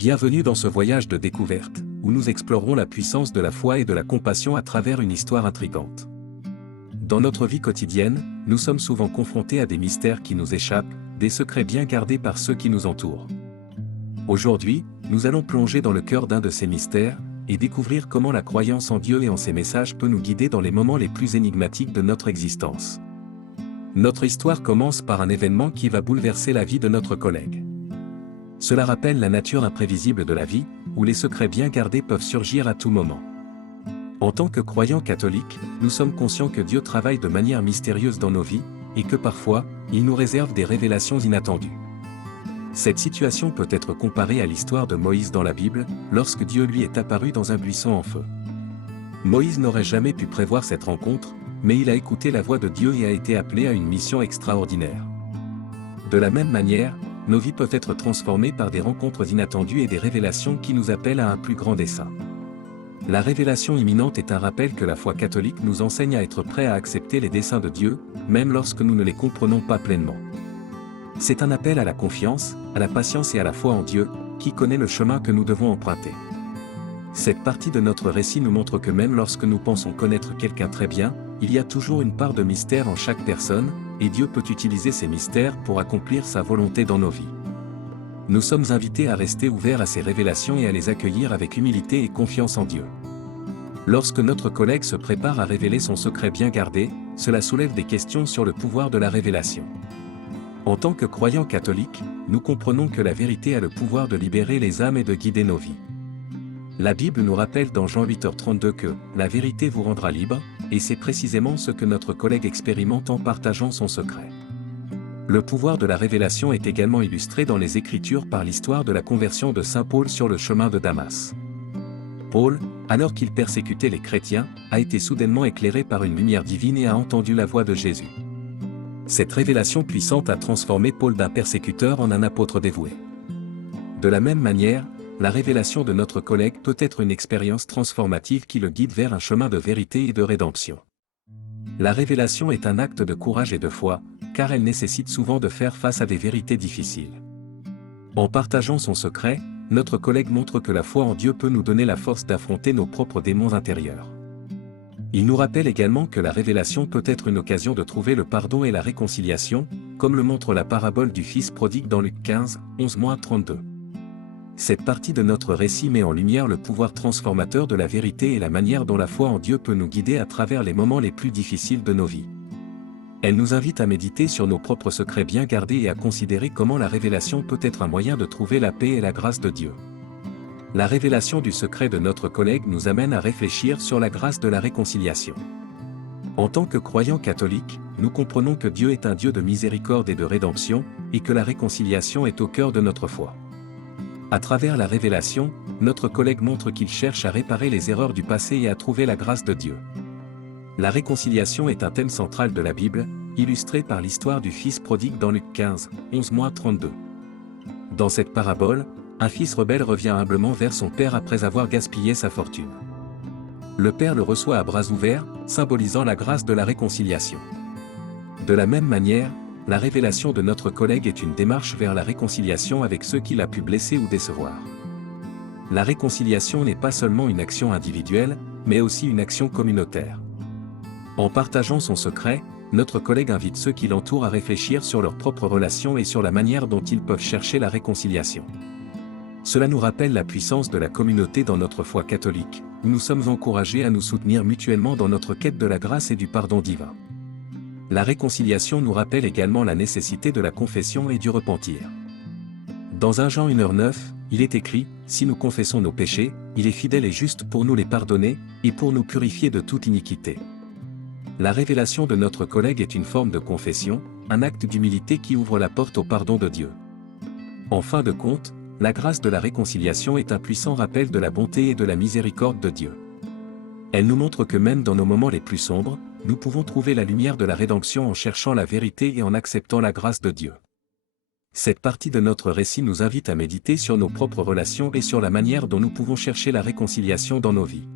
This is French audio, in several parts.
Bienvenue dans ce voyage de découverte, où nous explorerons la puissance de la foi et de la compassion à travers une histoire intrigante. Dans notre vie quotidienne, nous sommes souvent confrontés à des mystères qui nous échappent, des secrets bien gardés par ceux qui nous entourent. Aujourd'hui, nous allons plonger dans le cœur d'un de ces mystères, et découvrir comment la croyance en Dieu et en ses messages peut nous guider dans les moments les plus énigmatiques de notre existence. Notre histoire commence par un événement qui va bouleverser la vie de notre collègue. Cela rappelle la nature imprévisible de la vie, où les secrets bien gardés peuvent surgir à tout moment. En tant que croyants catholiques, nous sommes conscients que Dieu travaille de manière mystérieuse dans nos vies, et que parfois, il nous réserve des révélations inattendues. Cette situation peut être comparée à l'histoire de Moïse dans la Bible, lorsque Dieu lui est apparu dans un buisson en feu. Moïse n'aurait jamais pu prévoir cette rencontre, mais il a écouté la voix de Dieu et a été appelé à une mission extraordinaire. De la même manière, nos vies peuvent être transformées par des rencontres inattendues et des révélations qui nous appellent à un plus grand dessein. La révélation imminente est un rappel que la foi catholique nous enseigne à être prêts à accepter les desseins de Dieu, même lorsque nous ne les comprenons pas pleinement. C'est un appel à la confiance, à la patience et à la foi en Dieu, qui connaît le chemin que nous devons emprunter. Cette partie de notre récit nous montre que même lorsque nous pensons connaître quelqu'un très bien, il y a toujours une part de mystère en chaque personne, et Dieu peut utiliser ces mystères pour accomplir sa volonté dans nos vies. Nous sommes invités à rester ouverts à ces révélations et à les accueillir avec humilité et confiance en Dieu. Lorsque notre collègue se prépare à révéler son secret bien gardé, cela soulève des questions sur le pouvoir de la révélation. En tant que croyants catholiques, nous comprenons que la vérité a le pouvoir de libérer les âmes et de guider nos vies. La Bible nous rappelle dans Jean 8h32 que « la vérité vous rendra libre », et c'est précisément ce que notre collègue expérimente en partageant son secret. Le pouvoir de la révélation est également illustré dans les Écritures par l'histoire de la conversion de saint Paul sur le chemin de Damas. Paul, alors qu'il persécutait les chrétiens, a été soudainement éclairé par une lumière divine et a entendu la voix de Jésus. Cette révélation puissante a transformé Paul d'un persécuteur en un apôtre dévoué. De la même manière, la révélation de notre collègue peut être une expérience transformative qui le guide vers un chemin de vérité et de rédemption. La révélation est un acte de courage et de foi, car elle nécessite souvent de faire face à des vérités difficiles. En partageant son secret, notre collègue montre que la foi en Dieu peut nous donner la force d'affronter nos propres démons intérieurs. Il nous rappelle également que la révélation peut être une occasion de trouver le pardon et la réconciliation, comme le montre la parabole du Fils prodigue dans Luc 15, 11-32. Cette partie de notre récit met en lumière le pouvoir transformateur de la vérité et la manière dont la foi en Dieu peut nous guider à travers les moments les plus difficiles de nos vies. Elle nous invite à méditer sur nos propres secrets bien gardés et à considérer comment la révélation peut être un moyen de trouver la paix et la grâce de Dieu. La révélation du secret de notre collègue nous amène à réfléchir sur la grâce de la réconciliation. En tant que croyants catholiques, nous comprenons que Dieu est un Dieu de miséricorde et de rédemption, et que la réconciliation est au cœur de notre foi. À travers la révélation, notre collègue montre qu'il cherche à réparer les erreurs du passé et à trouver la grâce de Dieu. La réconciliation est un thème central de la Bible, illustré par l'histoire du Fils prodigue dans Luc 15, 11-32. Dans cette parabole, un fils rebelle revient humblement vers son père après avoir gaspillé sa fortune. Le père le reçoit à bras ouverts, symbolisant la grâce de la réconciliation. De la même manière, la révélation de notre collègue est une démarche vers la réconciliation avec ceux qu'il a pu blesser ou décevoir. La réconciliation n'est pas seulement une action individuelle, mais aussi une action communautaire. En partageant son secret, notre collègue invite ceux qui l'entourent à réfléchir sur leurs propres relations et sur la manière dont ils peuvent chercher la réconciliation. Cela nous rappelle la puissance de la communauté dans notre foi catholique, où nous sommes encouragés à nous soutenir mutuellement dans notre quête de la grâce et du pardon divin. La réconciliation nous rappelle également la nécessité de la confession et du repentir. Dans 1 Jean 1h9, il est écrit « Si nous confessons nos péchés, il est fidèle et juste pour nous les pardonner, et pour nous purifier de toute iniquité. » La révélation de notre collègue est une forme de confession, un acte d'humilité qui ouvre la porte au pardon de Dieu. En fin de compte, la grâce de la réconciliation est un puissant rappel de la bonté et de la miséricorde de Dieu. Elle nous montre que même dans nos moments les plus sombres, nous pouvons trouver la lumière de la rédemption en cherchant la vérité et en acceptant la grâce de Dieu. Cette partie de notre récit nous invite à méditer sur nos propres relations et sur la manière dont nous pouvons chercher la réconciliation dans nos vies.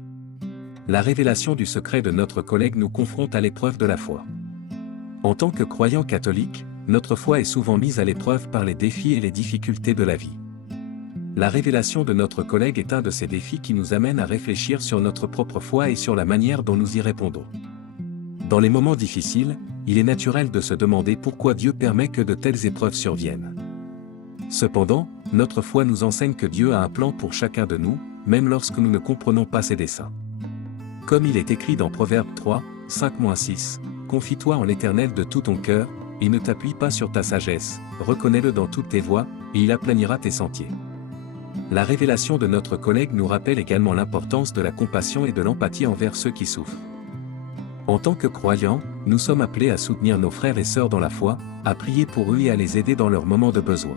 La révélation du secret de notre collègue nous confronte à l'épreuve de la foi. En tant que croyants catholiques, notre foi est souvent mise à l'épreuve par les défis et les difficultés de la vie. La révélation de notre collègue est un de ces défis qui nous amène à réfléchir sur notre propre foi et sur la manière dont nous y répondons. Dans les moments difficiles, il est naturel de se demander pourquoi Dieu permet que de telles épreuves surviennent. Cependant, notre foi nous enseigne que Dieu a un plan pour chacun de nous, même lorsque nous ne comprenons pas ses desseins. Comme il est écrit dans Proverbe 3, 5-6, « Confie-toi en l'Éternel de tout ton cœur, et ne t'appuie pas sur ta sagesse, reconnais-le dans toutes tes voies, et il aplanira tes sentiers. » La révélation de notre collègue nous rappelle également l'importance de la compassion et de l'empathie envers ceux qui souffrent. En tant que croyants, nous sommes appelés à soutenir nos frères et sœurs dans la foi, à prier pour eux et à les aider dans leurs moments de besoin.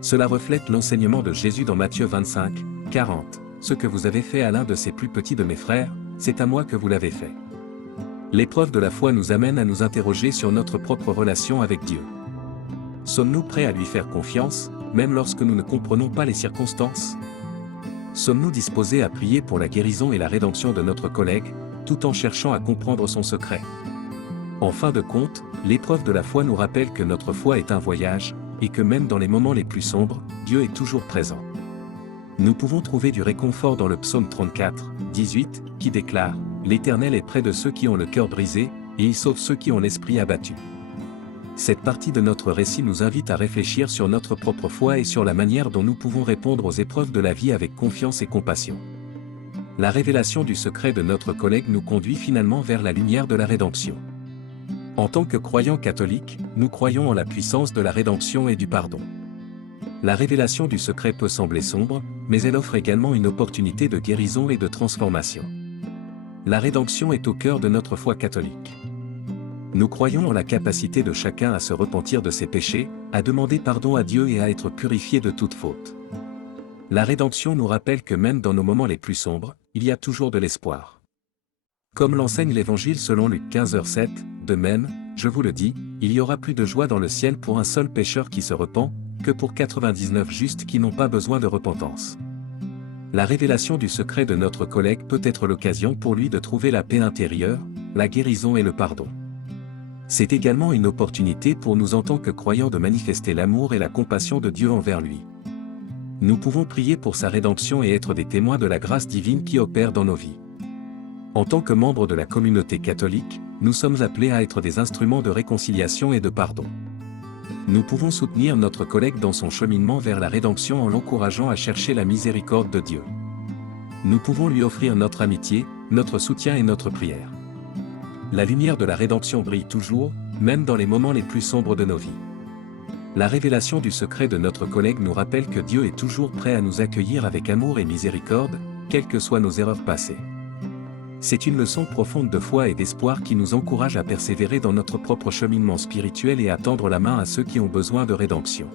Cela reflète l'enseignement de Jésus dans Matthieu 25, 40. « Ce que vous avez fait à l'un de ces plus petits de mes frères, c'est à moi que vous l'avez fait. » L'épreuve de la foi nous amène à nous interroger sur notre propre relation avec Dieu. Sommes-nous prêts à lui faire confiance, même lorsque nous ne comprenons pas les circonstances? Sommes-nous disposés à prier pour la guérison et la rédemption de notre collègue, tout en cherchant à comprendre son secret? En fin de compte, l'épreuve de la foi nous rappelle que notre foi est un voyage, et que même dans les moments les plus sombres, Dieu est toujours présent. Nous pouvons trouver du réconfort dans le psaume 34, 18, qui déclare « L'Éternel est près de ceux qui ont le cœur brisé, et il sauve ceux qui ont l'esprit abattu. » Cette partie de notre récit nous invite à réfléchir sur notre propre foi et sur la manière dont nous pouvons répondre aux épreuves de la vie avec confiance et compassion. La révélation du secret de notre collègue nous conduit finalement vers la lumière de la rédemption. En tant que croyants catholiques, nous croyons en la puissance de la rédemption et du pardon. La révélation du secret peut sembler sombre, mais elle offre également une opportunité de guérison et de transformation. La rédemption est au cœur de notre foi catholique. Nous croyons en la capacité de chacun à se repentir de ses péchés, à demander pardon à Dieu et à être purifié de toute faute. La rédemption nous rappelle que même dans nos moments les plus sombres, il y a toujours de l'espoir. Comme l'enseigne l'Évangile selon Luc 15h7, de même, je vous le dis, il y aura plus de joie dans le ciel pour un seul pécheur qui se repent, que pour 99 justes qui n'ont pas besoin de repentance. La révélation du secret de notre collègue peut être l'occasion pour lui de trouver la paix intérieure, la guérison et le pardon. C'est également une opportunité pour nous en tant que croyants de manifester l'amour et la compassion de Dieu envers lui. Nous pouvons prier pour sa rédemption et être des témoins de la grâce divine qui opère dans nos vies. En tant que membres de la communauté catholique, nous sommes appelés à être des instruments de réconciliation et de pardon. Nous pouvons soutenir notre collègue dans son cheminement vers la rédemption en l'encourageant à chercher la miséricorde de Dieu. Nous pouvons lui offrir notre amitié, notre soutien et notre prière. La lumière de la rédemption brille toujours, même dans les moments les plus sombres de nos vies. La révélation du secret de notre collègue nous rappelle que Dieu est toujours prêt à nous accueillir avec amour et miséricorde, quelles que soient nos erreurs passées. C'est une leçon profonde de foi et d'espoir qui nous encourage à persévérer dans notre propre cheminement spirituel et à tendre la main à ceux qui ont besoin de rédemption.